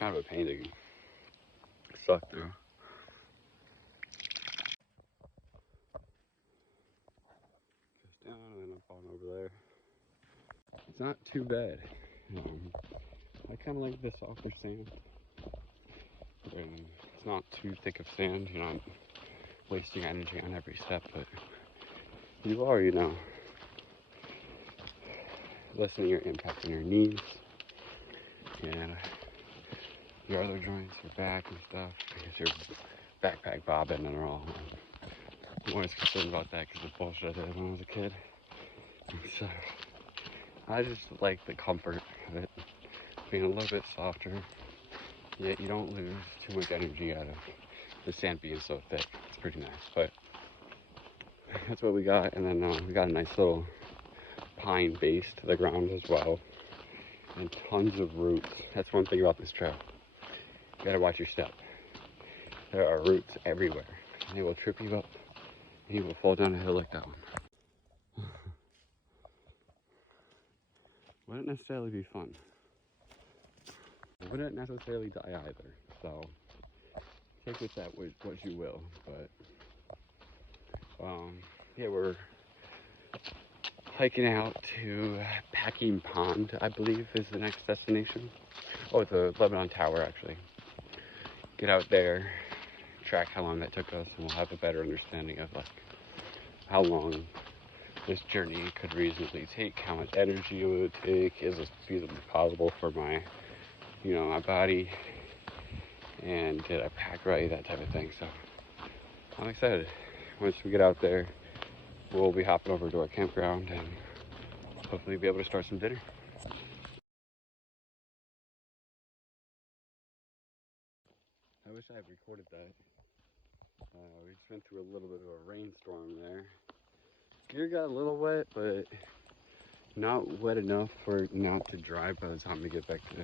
kind of a pain to suck through. Goes down and then up on over there. It's not too bad. I kind of like the softer sand. And it's not too thick of sand. You're not wasting energy on every step, but you are, lessening your impact on your knees and your other joints, your back and stuff, because your backpack bobbing and all. I'm always concerned about that because of the bullshit I did when I was a kid. And so I just like the comfort of it being a little bit softer, yet you don't lose too much energy out of the sand being so thick. It's pretty nice, but that's what we got. And then we got a nice little pine base to the ground as well, and tons of roots. That's one thing about this trail. You gotta watch your step. There are roots everywhere. And they will trip you up, and you will fall down a hill like that one. Wouldn't necessarily be fun. Wouldn't necessarily die either. So take with that what you will. But yeah, we're hiking out to Packing Pond, I believe, is the next destination. Oh, the Lebanon Tower, actually. Get out there, track how long that took us, and we'll have a better understanding of like how long this journey could reasonably take, how much energy it would take, is it feasibly possible for my, my body, and did I pack right, that type of thing. So I'm excited. Once we get out there, we'll be hopping over to our campground and hopefully be able to start some dinner. I wish I had recorded that. We just went through a little bit of a rainstorm there. Gear got a little wet, but not wet enough for it not to dry by the time we get back to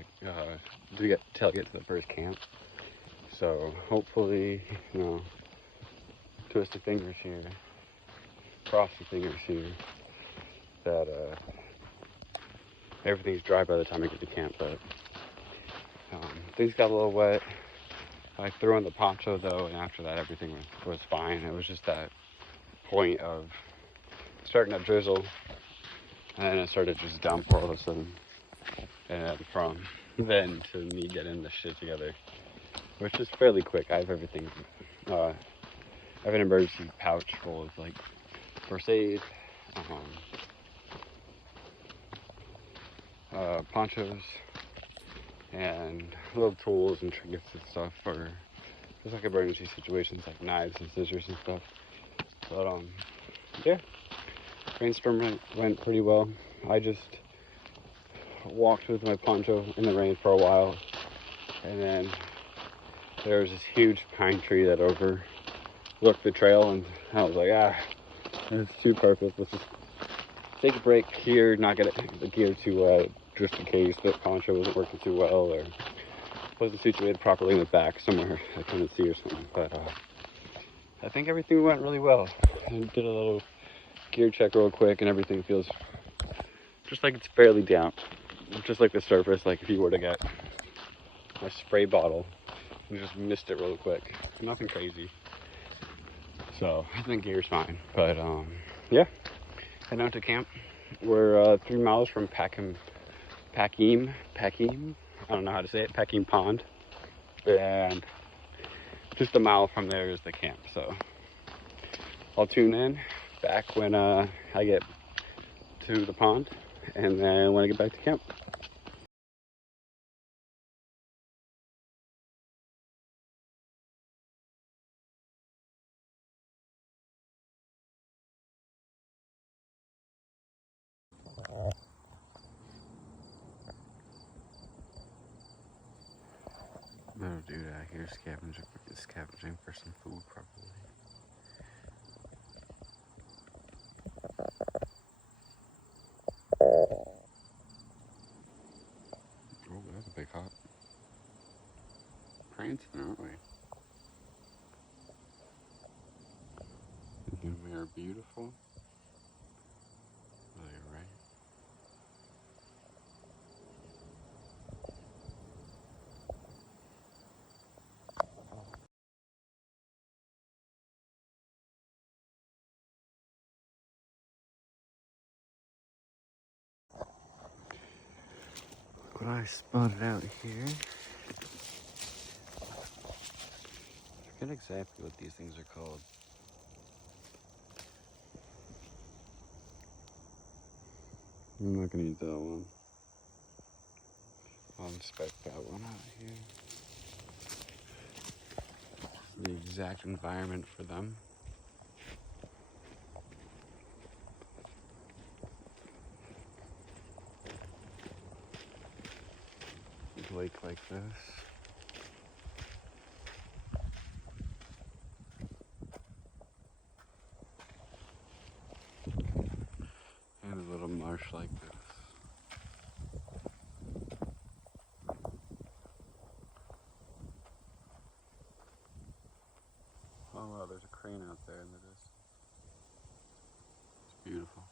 the get to the first camp. So hopefully, twist your fingers here, cross your fingers here, that everything's dry by the time I get to camp. But things got a little wet. I threw on the poncho though, and after that everything was fine. It was just that point of starting to drizzle, and then it started to just downpour all of a sudden. And from then to me getting the shit together, which is fairly quick. I have everything. I have an emergency pouch full of like first aid, ponchos, and little tools and trinkets and stuff for just like emergency situations, like knives and scissors and stuff. But yeah, rainstorm went pretty well. I just walked with my poncho in the rain for a while, and then there was this huge pine tree that overlooked the trail, and I was like, it's too perfect. Let's just take a break here, not get the gear too wet, just in case the poncho wasn't working too well or wasn't situated properly in the back somewhere I couldn't see or something. But I think everything went really well. I did a little gear check real quick, and everything feels just like it's fairly damp, just like the surface. Like if you were to get a spray bottle and just mist it real quick, nothing crazy. So I think gear's fine. But yeah, heading out to camp. We're 3 miles from Packing, I don't know how to say it, Packing Pond, and just a mile from there is the camp. So I'll tune in back when I get to the pond, and then when I get back to camp. No, dude, out here scavenging for some food, probably. Oh, that's a big hop. Prancing, aren't we? And we are beautiful. Oh, you're right. But I spotted out here. I forget exactly what these things are called. I'm not gonna eat that one. I'll inspect that one out here. The exact environment for them. A lake like this. And a little marsh like this. Oh wow, there's a crane out there in the distance. It's beautiful.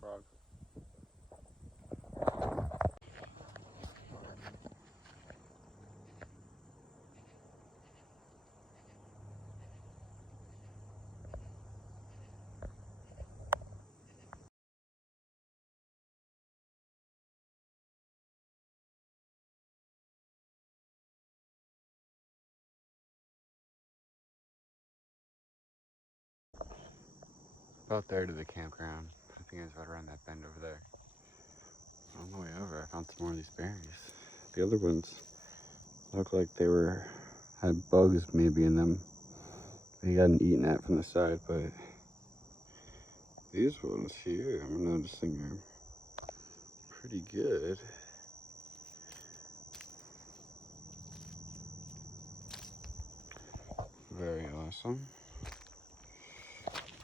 Frog. About there to the campground. I think it's right around that bend over there. On the way over, I found some more of these berries. The other ones look like they had bugs maybe in them. They hadn't eaten at from the side, but these ones here, I'm noticing are pretty good. Very awesome.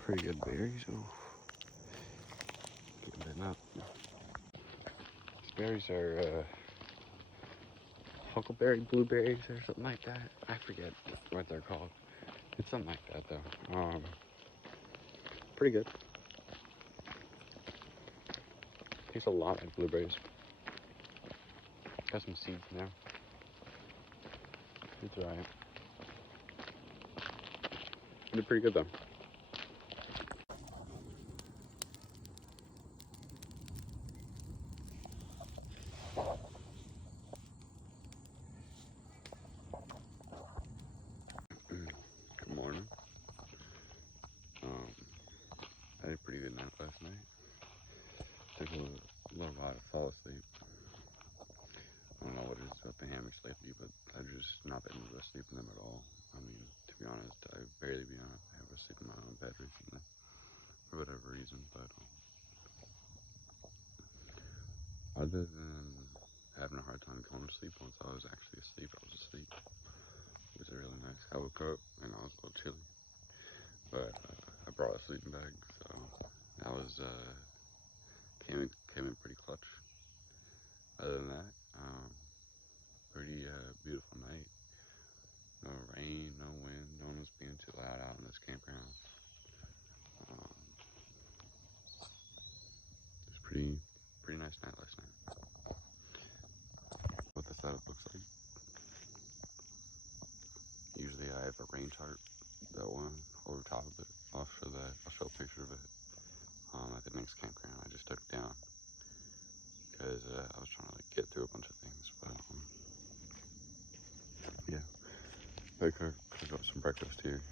Pretty good berries. Oh, getting bitten up. These berries are huckleberry blueberries or something like that. I forget what they're called. It's something like that though. Pretty good. Tastes a lot like blueberries. Got some seeds in there. It's alright. They're pretty good though. Good morning. I had a pretty good nap last night. Took a little while to fall asleep. I don't know what it is about the hammocks lately, but I've just not been able to sleep in them at all. I mean, to be honest, I've barely been able to sleep in my own bed recently, for whatever reason, but other than having a hard time going to sleep, once I was actually asleep, I was asleep. It was really nice. I woke up and I was a little chilly, but I brought a sleeping bag, so that was, came in pretty clutch. Other than that, pretty beautiful night. No rain, no wind, no one's being too loud out in this campground. It was pretty nice night last night. What the setup looks like. Usually I have a rain chart, that one over top of it. I'll show a picture of it at the next campground. I just took it down because I was trying to get through a bunch of things, but yeah. I could cook up some breakfast here.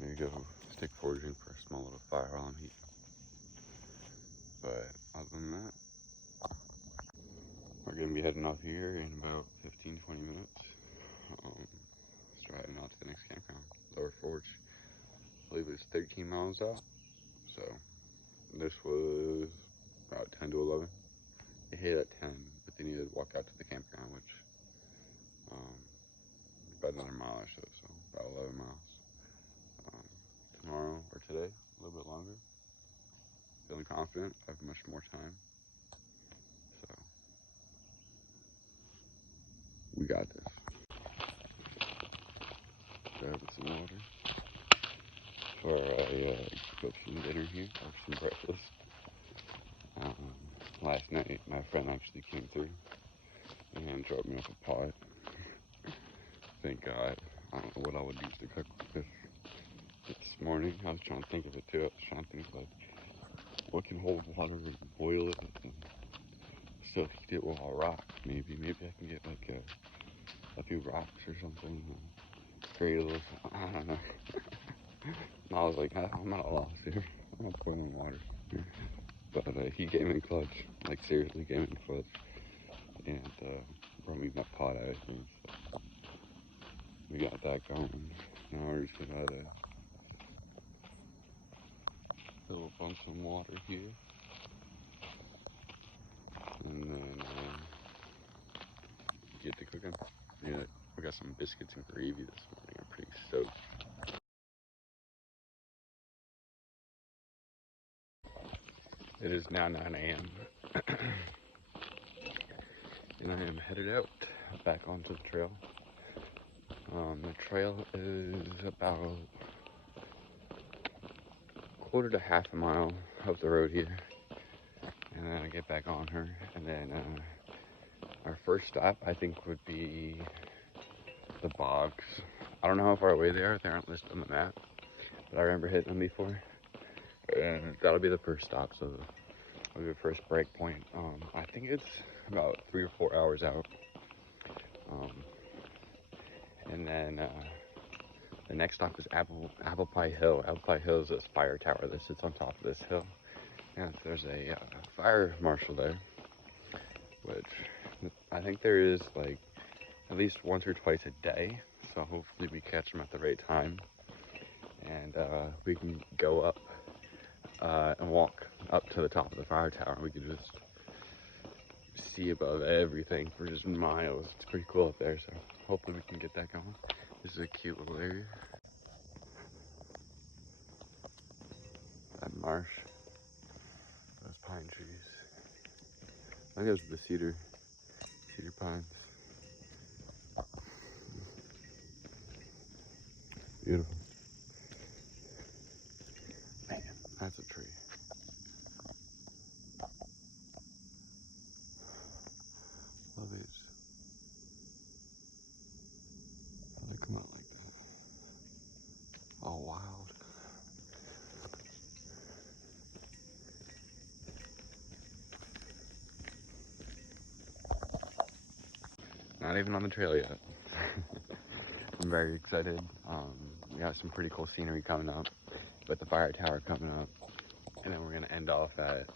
Maybe go stick foraging for a small little fire while I'm heating. But other than that, we're gonna be heading out here in about 15-20 minutes. Start heading out to the next campground, Lower Forge. I believe it's 13 miles out. So this was about 10 to 11. They hit at 10, but they needed to walk out to the campground, which about another mile or so, so about 11 miles. Tomorrow or today, a little bit longer. Feeling confident. I have much more time. So we got this. Grabbing some water for cook some dinner here, or some breakfast. Last night, my friend actually came through and dropped me off a pot. Thank God. I don't know what I would use to cook this morning. I was trying to think of it too. I was trying to think of like what can hold water and boil it and still heat it with a rock. Maybe I can get like a few rocks or something and create a little, I don't know. And I was like, I'm at a loss here. I'm not boiling water. But he came in clutch, like seriously came in clutch, and brought me my pot ice, and so we got that going. Now we're just gonna fill up on some water here, and then get to cooking. Yeah, we got some biscuits and gravy this morning. I'm pretty stoked. It is now 9 a.m. and I am headed out back onto the trail. The trail is about quarter to half a mile up the road here, and then I get back on her, and then our first stop I think would be the bogs. I don't know how far away they aren't listed on the map, but I remember hitting them before, and that'll be the first stop, so that'll be the first break point. I think it's about 3 or 4 hours out, and then the next stop is Apple Pie Hill. Apple Pie Hill is this fire tower that sits on top of this hill, and there's a fire marshal there, which I think there is like at least once or twice a day, so hopefully we catch them at the right time, and we can go up and walk up to the top of the fire tower, and we can just see above everything for just miles. It's pretty cool up there, so hopefully we can get that going. This is a cute little area. That marsh, those pine trees. I think those are the cedar pines. Beautiful. Man, that's a tree. Love these. How they come out like that. All wild. Not even on the trail yet. I'm very excited. We got some pretty cool scenery coming up, with the fire tower coming up, and then we're gonna end off at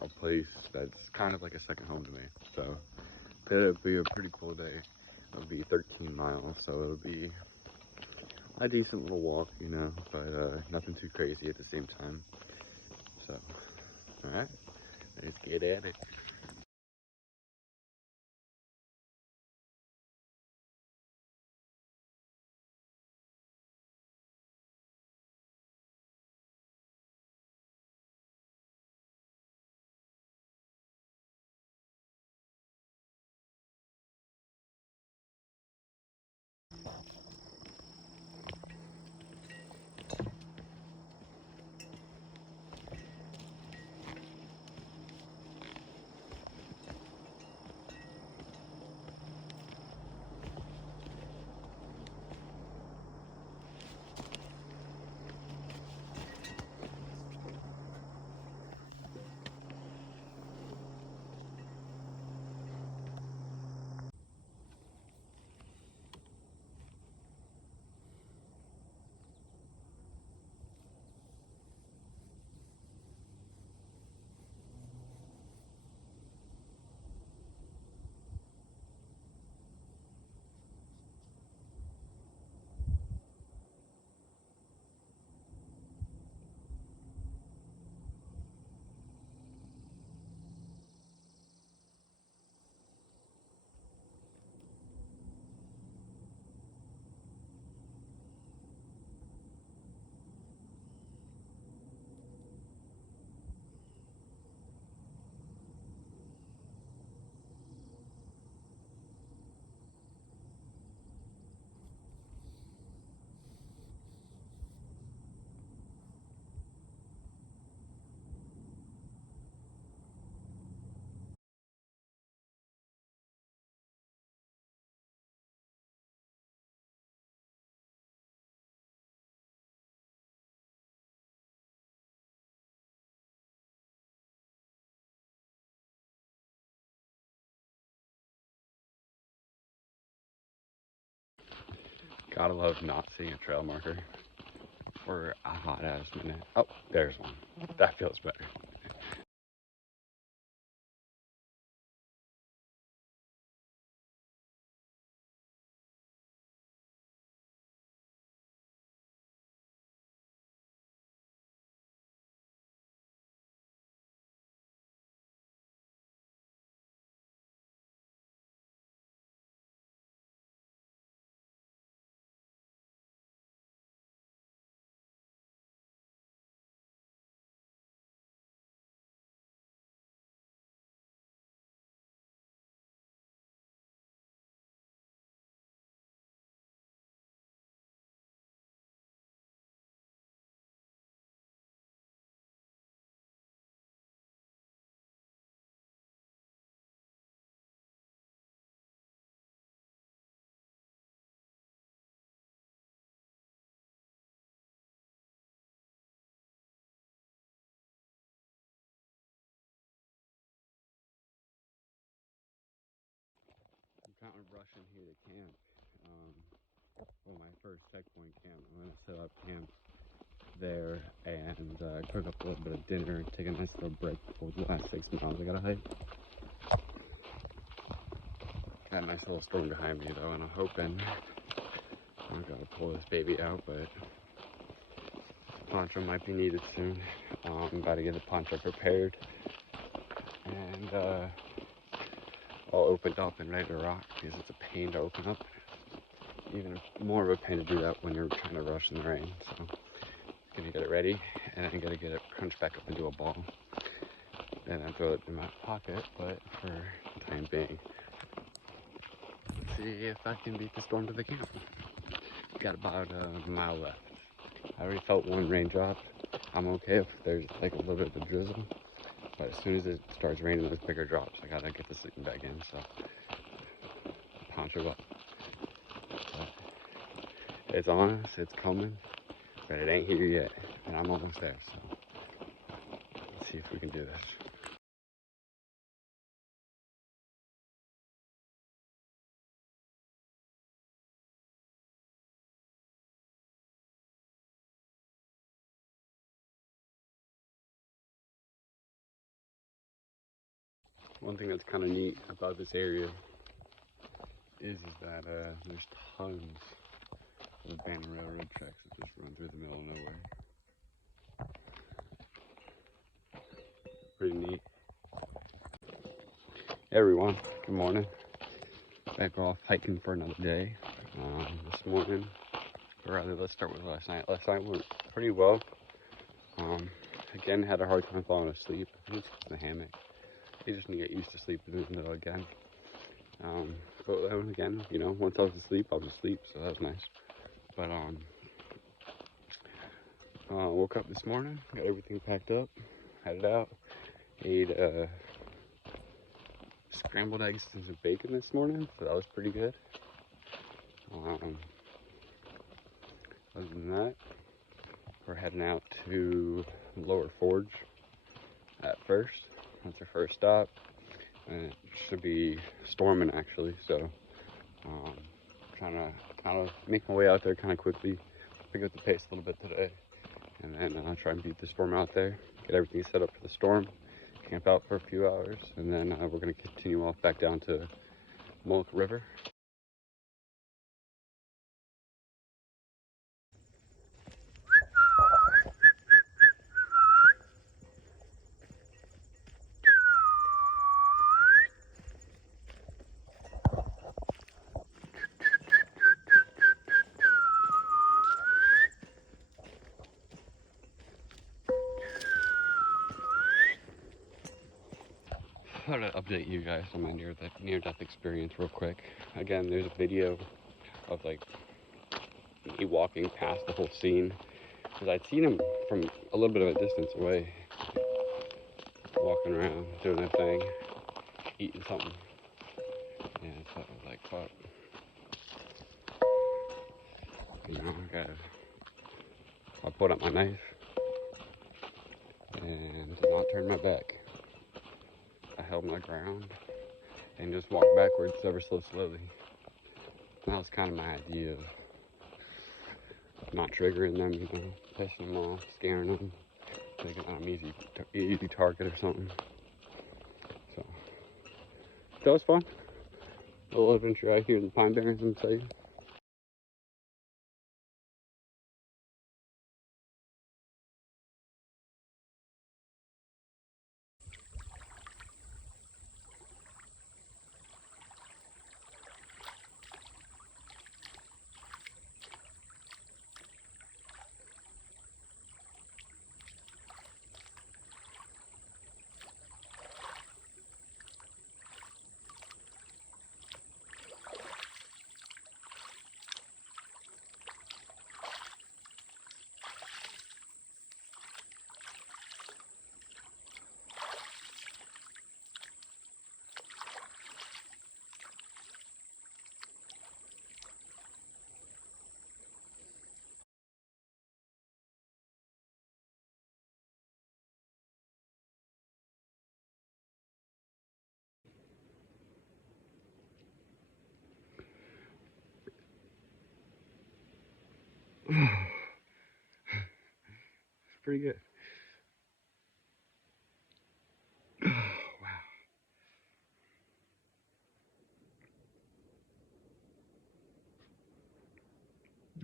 a place that's kind of like a second home to me. So it'll be a pretty cool day. It'll be 13 miles, so it'll be a decent little walk, you know, but nothing too crazy at the same time. So, all right, let's get at it. Gotta love not seeing a trail marker for a hot ass minute. Oh, there's one. That feels better. I'm trying to rush in here to camp. Well, my first checkpoint camp. I'm gonna set up camp there and cook up a little bit of dinner and take a nice little break before the last 6 miles I gotta hike. Got a nice little storm behind me though, and I'm hoping I'm gonna pull this baby out, but poncho might be needed soon. I'm about to get the poncho prepared and all opened up and ready to rock because it's a pain to open up. Even more of a pain to do that when you're trying to rush in the rain. So gonna get it ready and then gotta get it crunched back up into a ball and then throw it in my pocket, but for the time being, let's see if I can beat the storm to the camp. Got about a mile left. I already felt one raindrop. I'm okay if there's like a little bit of drizzle, but as soon as it starts raining those bigger drops, I gotta get the sleeping bag in, so poncho up. But it's on us, it's coming, but it ain't here yet, and I'm almost there, so let's see if we can do this. One thing that's kind of neat about this area is that there's tons of abandoned railroad tracks that just run through the middle of nowhere. Pretty neat. Hey everyone, good morning. Back off hiking for another day. This morning, or rather let's start with last night. Last night went pretty well. Again, had a hard time falling asleep. I think it's the hammock. You just need to get used to sleeping in the middle again. But then again, you know, once I was asleep, I was asleep, so that was nice. But woke up this morning, got everything packed up, headed out, ate scrambled eggs and some bacon this morning, so that was pretty good. Other than that, we're heading out to Lower Forge at first. That's our first stop, and it should be storming actually, so trying to kind of make my way out there kind of quickly, pick up the pace a little bit today, and then try and beat the storm out there, get everything set up for the storm, camp out for a few hours, and then we're going to continue off back down to Mullick River. I thought I'd update you guys on my near-death experience real quick. Again, there's a video of like me walking past the whole scene, because I'd seen him from a little bit of a distance away, walking around, doing their thing, eating something, and so I was like, fuck. You know, I pulled out my knife and did not turn my back. I held my ground and just walked backwards ever so slowly. And that was kind of my idea of not triggering them, you know, pissing them off, scaring them, making them easy target or something. So that was fun. A little adventure out here in the Pine Barrens, I'm tell you. It's pretty good. Wow.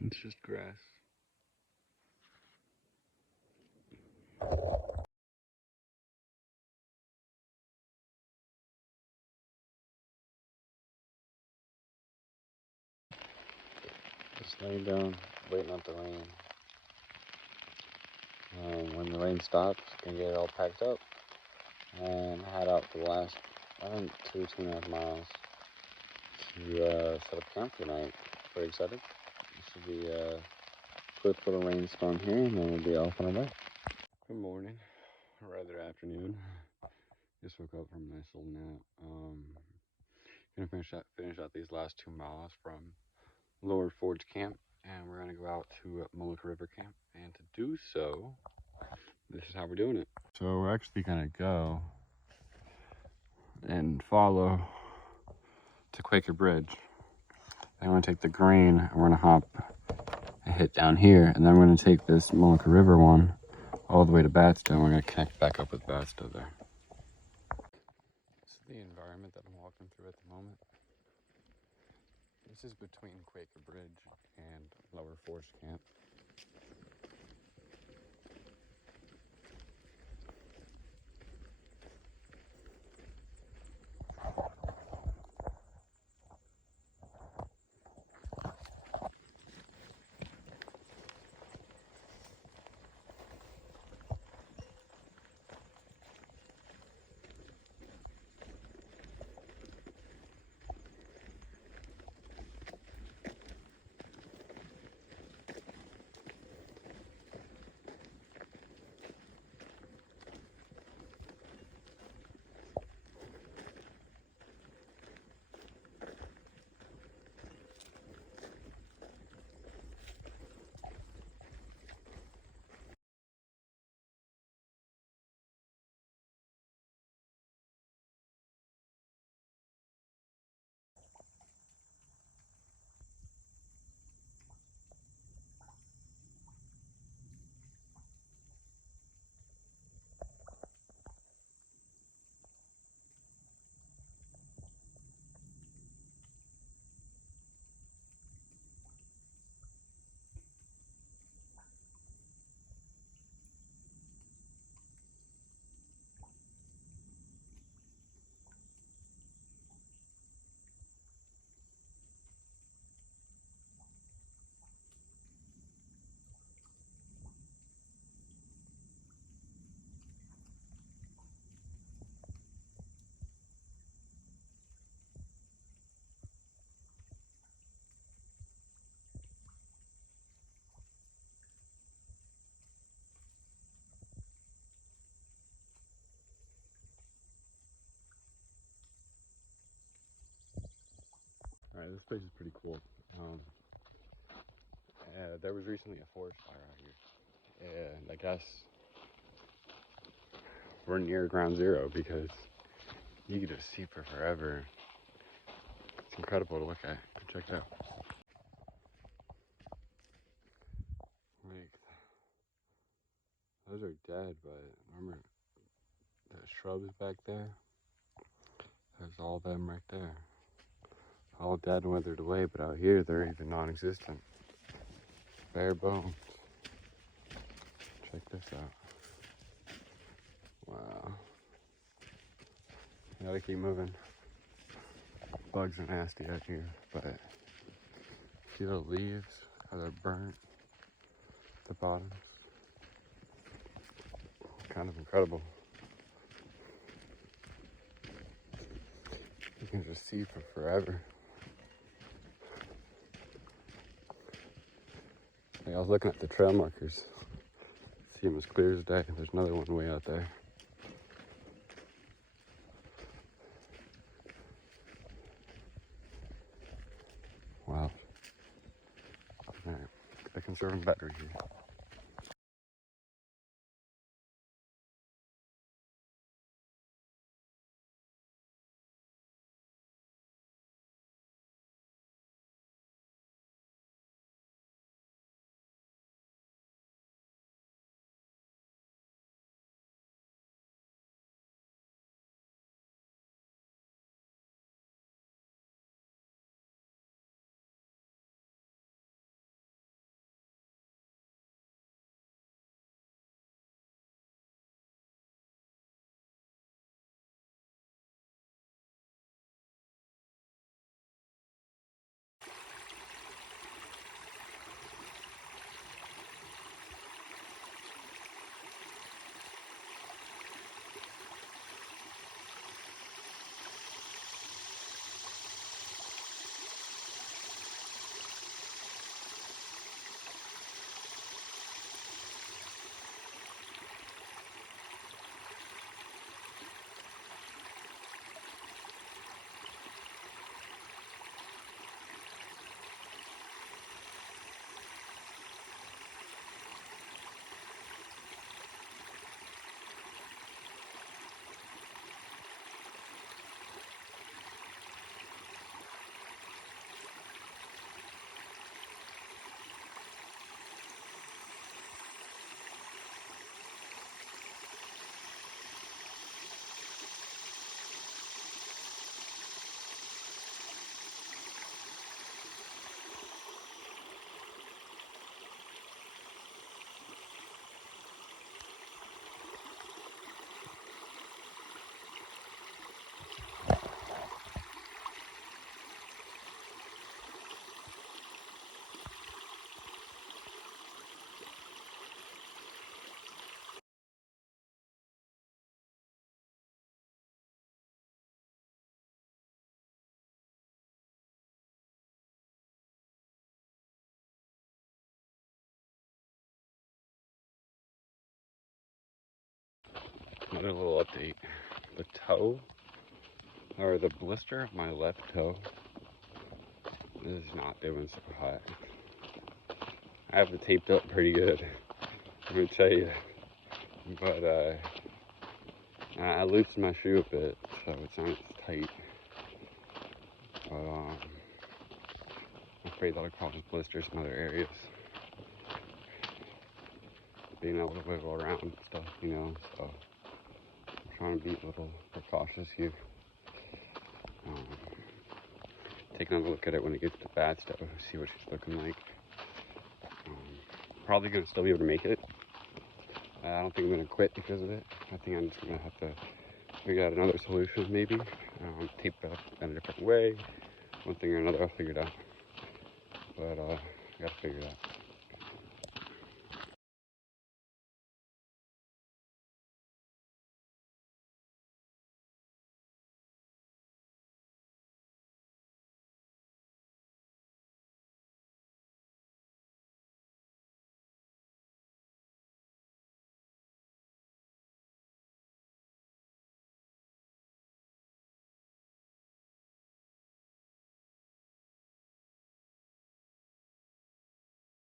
It's just grass. Just laying down, waiting on the rain. When the rain stops, gonna get it all packed up and head out for the last, I think, 2.5 miles to set up camp tonight. Pretty excited. This should be a quick little rainstorm here, and then we'll be off on our way. Good morning, or rather afternoon. Just woke up from a nice little nap. Gonna finish out these last 2 miles from Lower Forge Camp, and we're gonna go out to Mullica River Camp. And to do so, this is how we're doing it. So we're actually gonna go and follow to Quaker Bridge. Then we're gonna take the green, and we're gonna hop a hit down here, and then we're gonna take this Mullica River one all the way to Batstow. We're gonna connect back up with Batstow there. This is the environment that I'm walking through at the moment. This is between Quaker Bridge and Lower Forge Camp. All right, this place is pretty cool. There was recently a forest fire out here, and I guess we're near ground zero because you can just see for forever. It's incredible to look at. Check it out. Those are dead, but remember the shrubs back there? There's all them right there. All dead and withered away, but out here they're even non-existent. Bare bones. Check this out. Wow. You gotta keep moving. Bugs are nasty out here, but see the leaves, how they're burnt, the bottoms. Kind of incredible. You can just see for forever. Like I was looking at the trail markers. See them as clear as day. There's another one way out there. Wow. Alright, the conserving battery here. Another little update. The toe, or the blister of my left toe, is not doing so hot. I have it taped up pretty good, let me tell you. But I loosened my shoe a bit, so it's not as tight. But I'm afraid that'll cause blisters in other areas. Being able to wiggle around and stuff, you know, so I'm trying to be a little precautious here. Taking a look at it when it gets to bad stuff, see what she's looking like. Probably gonna still be able to make it. I don't think I'm gonna quit because of it. I think I'm just gonna have to figure out another solution, maybe. Tape it up in a different way. One thing or another, I'll figure it out. But I gotta figure it out.